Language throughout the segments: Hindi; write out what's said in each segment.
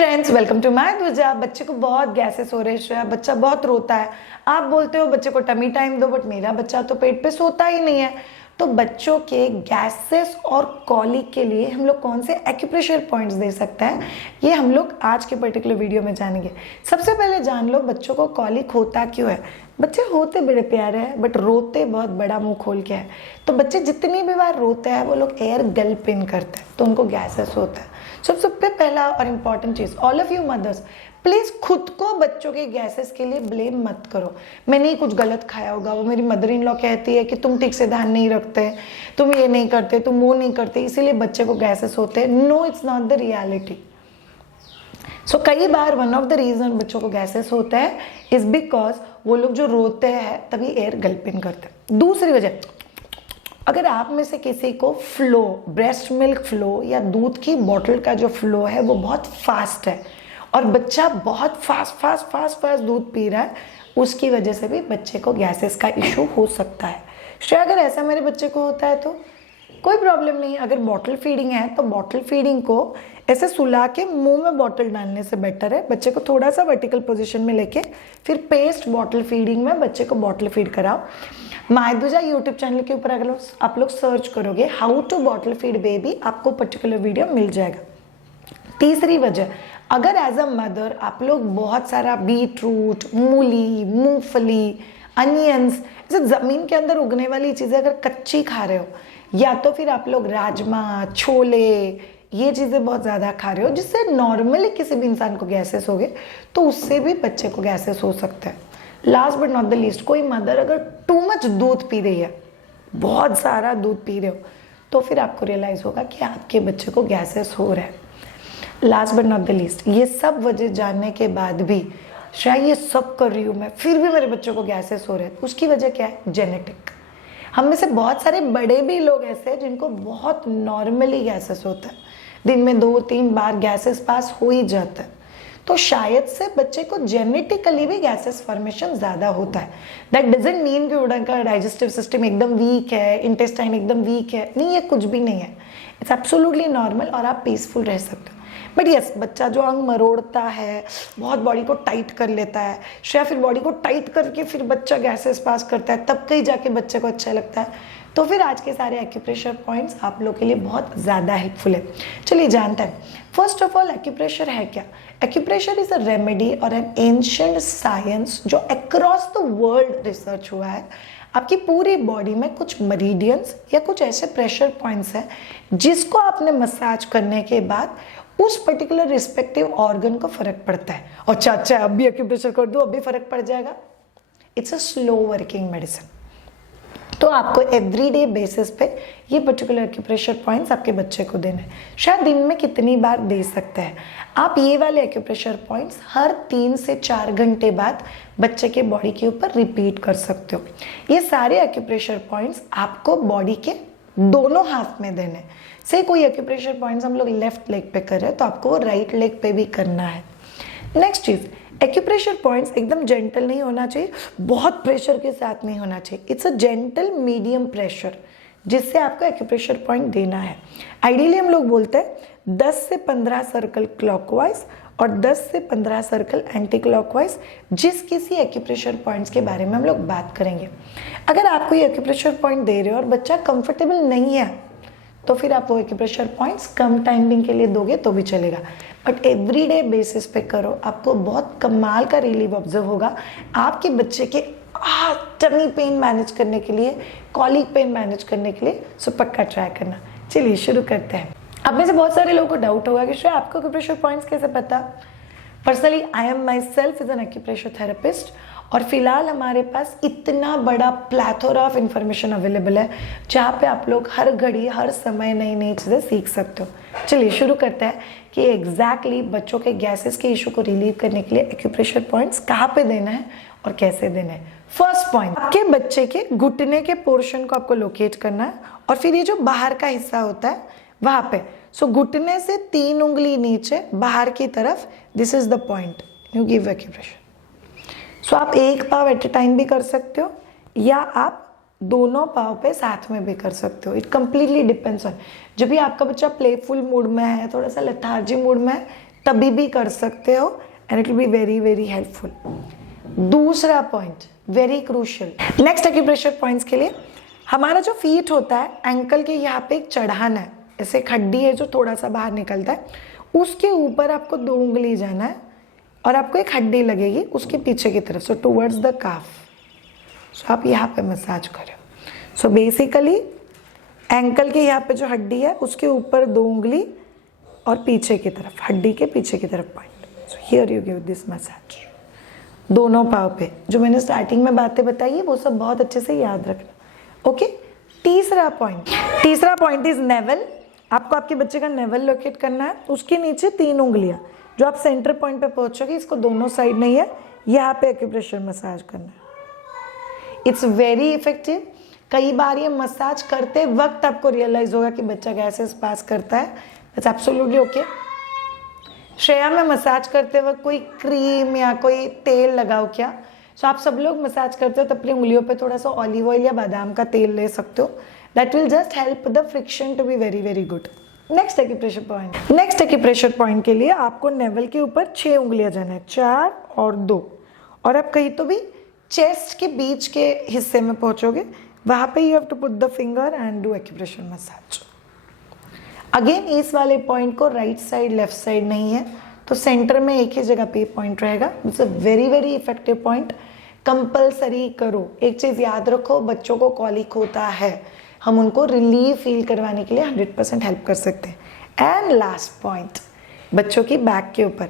फ्रेंड्स, वेलकम टू माय ध्वजा। बच्चे को बहुत गैसेस हो रहे हैं, बच्चा बहुत रोता है। आप बोलते हो बच्चे को टमी टाइम दो, बट मेरा बच्चा तो पेट पे सोता ही नहीं है। तो बच्चों के गैसेस और कॉलिक के लिए हम लोग कौन से एक्यूप्रेशर पॉइंट्स दे सकते हैं, ये हम लोग आज के पर्टिकुलर वीडियो में जानेंगे। सबसे पहले जान लो बच्चों को कॉलिक होता क्यों है। बच्चे होते बड़े प्यारे हैं, बट रोते बहुत बड़ा मुंह खोल के है। तो बच्चे जितनी भी बार रोते हैं वो लोग एयर गल्प इन करते हैं, तो उनको गैसेस होता है। सबसे पहला और इम्पॉर्टेंट चीज, all of you mothers, please खुद को बच्चों के गैसेस के लिए ब्लेम मत करो। मैंने ही कुछ गलत खाया होगा, वो मेरी मदर इन लॉ कहती है कि तुम ठीक से ध्यान नहीं रखते, तुम ये नहीं करते, तुम वो नहीं करते, इसीलिए बच्चे को गैसेस होते हैं। No, it's not the reality. So कई बार वन ऑफ द रीजन बच्चों को गैसेस होता है इज बिकॉज वो लोग जो रोते हैं तभी एयर गल्पिंग करते हैं। दूसरी वजह, अगर आप में से किसी को फ्लो, ब्रेस्ट मिल्क फ्लो या दूध की बोतल का जो फ्लो है वो बहुत फास्ट है और बच्चा बहुत फास्ट दूध पी रहा है, उसकी वजह से भी बच्चे को गैसेस का इशू हो सकता है। श्रेया, अगर ऐसा मेरे बच्चे को होता है तो कोई प्रॉब्लम नहीं है। अगर बॉटल फीडिंग है तो बॉटल फीडिंग को ऐसे सुला के मुंह में बॉटल डालने से बेटर है बच्चे को थोड़ा सा वर्टिकल पोजीशन में लेके फिर पेस्ट बॉटल फीडिंग में बच्चे को बॉटल फीड कराओ। माय ध्वजा यूट्यूब चैनल के ऊपर अगर आप लोग सर्च करोगे how to bottle feed baby, आपको पर्टिकुलर वीडियो मिल जाएगा। तीसरी वजह, अगर एज अ मदर आप लोग बहुत सारा बीट रूट, मूली, मूंगफली, अनियंस, जैसे जमीन के अंदर उगने वाली चीजें अगर कच्ची खा रहे हो, या तो फिर आप लोग राजमा, छोले, ये चीजें बहुत ज्यादा खा रहे हो जिससे नॉर्मली किसी भी इंसान को गैसेस हो गए, तो उससे भी बच्चे को गैसेस हो सकता है। Last but not the least, कोई मदर अगर टू मच दूध पी रही है, बहुत सारा दूध पी रहे हो, तो फिर आपको रियलाइज होगा कि आपके बच्चे को गैसेस हो रहा है। Last but not the least, ये सब वजह जानने के बाद भी शायद ये सब कर रही हूँ मैं, फिर भी मेरे बच्चों को गैसेस हो रहे हैं, उसकी वजह क्या है? जेनेटिक। हम में से बहुत सारे बड़े भी लोग ऐसे हैं जिनको बहुत नॉर्मली गैसेस होता है, दिन में 2-3 बार गैसेस पास हो ही जाता है। तो शायद से बच्चे को जेनेटिकली भी गैसेस फॉर्मेशन ज्यादा होता है। दैट डजंट मीन कि उनका डाइजेस्टिव सिस्टम एकदम वीक है, इंटेस्टाइन एकदम वीक है, नहीं, ये कुछ भी नहीं है। इट्स एब्सोल्युटली नॉर्मल और आप पीसफुल रह सकते हो। बट यस, बच्चा जो अंग मरोड़ता है, बहुत बॉडी को टाइट कर लेता है, या फिर बॉडी को टाइट करके फिर बच्चा गैसेस पास करता है, तब कहीं जाके बच्चे को अच्छा लगता है, तो फिर आज के सारे एक्यूप्रेशर पॉइंट्स आप लोग के लिए बहुत ज़्यादा हेल्पफुल है। चलिए जानते हैं। फर्स्ट ऑफ ऑल, एक्यूप्रेशर है क्या? एक्यूप्रेशर इज अ रेमेडी और एन एंशिएंट साइंस जो अक्रॉस द वर्ल्ड रिसर्च हुआ है। आपकी पूरी बॉडी में कुछ मरीडियंस या कुछ ऐसे प्रेशर पॉइंट्स हैं जिसको आपने मसाज करने के बाद उस पर्टिकुलर रिस्पेक्टिव ऑर्गन को फर्क पड़ता है। अच्छा, अब भी एक्यूप्रेशर कर दो, अब भी फर्क पड़ जाएगा। It's a slow working medicine. तो आपको एवरीडे बेसिस पे ये पर्टिकुलर एक्यूप्रेशर पॉइंट्स आपके बच्चे को देने हैं। शायद दिन में कितनी बार दे सकते हैं आप ये वाले एक्यूप्रेशर पॉइंट्स? हर 3 से 4 घंटे बाद बच्चे के बॉडी के ऊपर रिपीट कर सकते हो। ये सारे एक्यूप्रेशर पॉइंट्स आपको बॉडी के दोनों हाथ में देने। से कोई एक्यूप्रेशर पॉइंट्स हम लोग लेफ्ट लेग पे कर रहे हैं तो आपको वो राइट लेग पे भी करना है। नेक्स्ट चीज, एक्यूप्रेशर पॉइंट्स एकदम जेंटल नहीं होना चाहिए, बहुत प्रेशर के साथ नहीं होना चाहिए। It's a gentle medium pressure जिससे आपको एक्यूप्रेशर पॉइंट देना है। आइडियली हम लोग बोलते हैं 10 से 15 सर्कल क्लॉकवाइज और 10 से 15 सर्कल एंटी क्लॉकवाइज, जिस किसी एक्यूप्रेशर पॉइंट्स के बारे में हम लोग बात करेंगे। अगर आप कोई एक्यूप्रेशर पॉइंट दे रहे हो और बच्चा कंफर्टेबल नहीं है तो फिर आप वो एक्यूप्रेशर पॉइंट्स कम टाइमिंग के लिए दोगे तो भी चलेगा, बट एवरीडे बेसिस पे करो, आपको बहुत कमाल का रिलीफ ऑब्जर्व होगा। आपके बच्चे के टमी पेन मैनेज करने के लिए, कॉलिक पेन मैनेज करने के लिए सो पक्का ट्राई करना। चलिए शुरू करते हैं। अब में से बहुत सारे लोगों को डाउट होगा कि शायद आपको एक्यूप्रेशर पॉइंट्स कैसे पता? Personally I am my self is an acupressure therapist और फिलहाल हमारे पास इतना बड़ा प्लेथोरा ऑफ इंफॉर्मेशन अवेलेबल है जहाँ पे आप लोग हर घड़ी हर समय नई नई चीज़ें सीख सकते हो। चलिए शुरू करते हैं कि एग्जैक्टली बच्चों के गैसेस के इशू को रिलीव करने के लिए एक्यूप्रेशर पॉइंट्स कहाँ पे देना है और कैसे देना है। फर्स्ट पॉइंट, आपके बच्चे के घुटने के पोर्शन को आपको लोकेट करना है और फिर ये जो बाहर का हिस्सा होता है वहाँ पे, सो घुटने से 3 उंगली नीचे बाहर की तरफ, this is the point you give acupressure. So आप एक पाव एट ए टाइम भी कर सकते हो या आप दोनों पाव पे साथ में भी कर सकते हो। इट कंप्लीटली डिपेंड्स ऑन, जब भी आपका बच्चा प्लेफुल मूड में है, थोड़ा सा लेथार्जी मूड में है, तभी भी कर सकते हो and it will be very very helpful. दूसरा point very crucial, next acupressure points के लिए, हमारा जो फीट होता है एंकल के यहाँ पे एक चढ़ान है, ऐसे एक हड्डी है जो थोड़ा सा बाहर निकलता है, उसके ऊपर आपको 2 उंगली जाना है और आपको एक हड्डी लगेगी उसके पीछे की तरफ, सो टूवर्ड्स द काफ। सो आप यहाँ पे मसाज करो। सो बेसिकली एंकल के यहाँ पे जो हड्डी है उसके ऊपर 2 उंगली और पीछे की तरफ, हड्डी के पीछे की तरफ point. So here you give this massage दोनों पाँव पे। जो मैंने स्टार्टिंग में बातें बताई है वो सब बहुत अच्छे से याद रखना। ओके, तीसरा पॉइंट इज नेवल। आपको आपके बच्चे का नेवल लोकेट करना है, उसके नीचे 3 उंगलियां जो आप सेंटर पॉइंट पे पहुंचोगे, इसको दोनों साइड नहीं है, यहाँ पे एक्यूप्रेशर मसाज करना है। It's very effective. कई बार ये मसाज करते वक्त आपको रियलाइज होगा कि बच्चा गैसेस पास करता है, दैट्स एब्सोल्युटली ओके। श्रेया में मसाज करते वक्त कोई क्रीम या कोई तेल लगाओ क्या? सो आप सब लोग मसाज करते हो तो अपनी उंगलियों पे थोड़ा सा ऑलिव ऑयल या बादाम का तेल ले सकते हो, that will just help the friction to be very very good. Next acupressure point के लिए आपको नेवल के ऊपर 6 उंगलियां जाना है, 4 और 2, और आप कहीं तो भी चेस्ट के बीच के हिस्से में पहुंचोगे, वहां पे you have to put the finger and do acupressure massage. Again इस वाले पॉइंट को राइट साइड लेफ्ट साइड नहीं है, तो सेंटर में एक ही जगह पे पॉइंट रहेगा। It's a very very effective point, compulsory करो। एक चीज याद रखो, बच्चों को कॉलिक होता है, हम उनको रिलीफ फील करवाने के लिए 100% हेल्प कर सकते हैं। एंड लास्ट पॉइंट, बच्चों की बैक के ऊपर।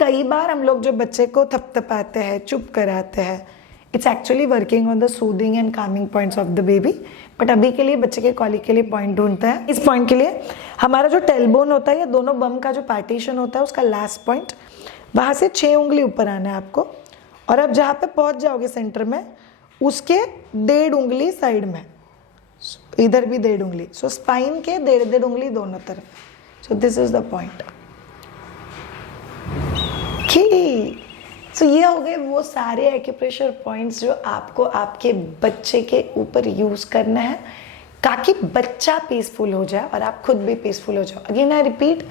कई बार हम लोग जो बच्चे को थपथपाते हैं, चुप कराते हैं, it's actually working on the soothing and Kameng points of the baby, but अभी के लिए बच्चे के कॉलिक के लिए पॉइंट ढूंढता है। इस पॉइंट के लिए हमारा जो टेलबोन होता है या दोनों बम का जो पार्टीशन होता है उसका लास्ट पॉइंट, वहाँ से 6 उंगली ऊपर आना है आपको, और अब जहाँ पे पहुँच जाओगे सेंटर में, उसके 1.5 उंगली साइड में, इधर भी 1.5 उंगली, सो स्पाइन के 1.5 उंगली दोनों तरफ। So this is the point. So ये हो गए वो सारे एक्यूप्रेशर पॉइंट्स जो आपको आपके बच्चे के ऊपर यूज करना है ताकि बच्चा पीसफुल हो जाए और आप खुद भी पीसफुल हो जाओ। अगेन आई रिपीट,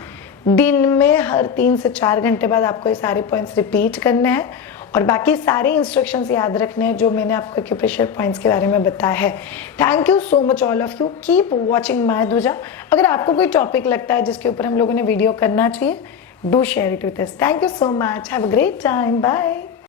दिन में हर 3 से 4 घंटे बाद आपको ये सारे पॉइंट्स रिपीट करने हैं और बाकी सारे इंस्ट्रक्शंस याद रखने हैं जो मैंने आपको एक्यूप्रेशर पॉइंट्स के बारे में बताया है। Thank you so much all of you, keep watching my दूजा। अगर आपको कोई टॉपिक लगता है जिसके ऊपर हम लोगों ने वीडियो करना चाहिए, do share it with us. Thank you so much. Have a great time. Bye.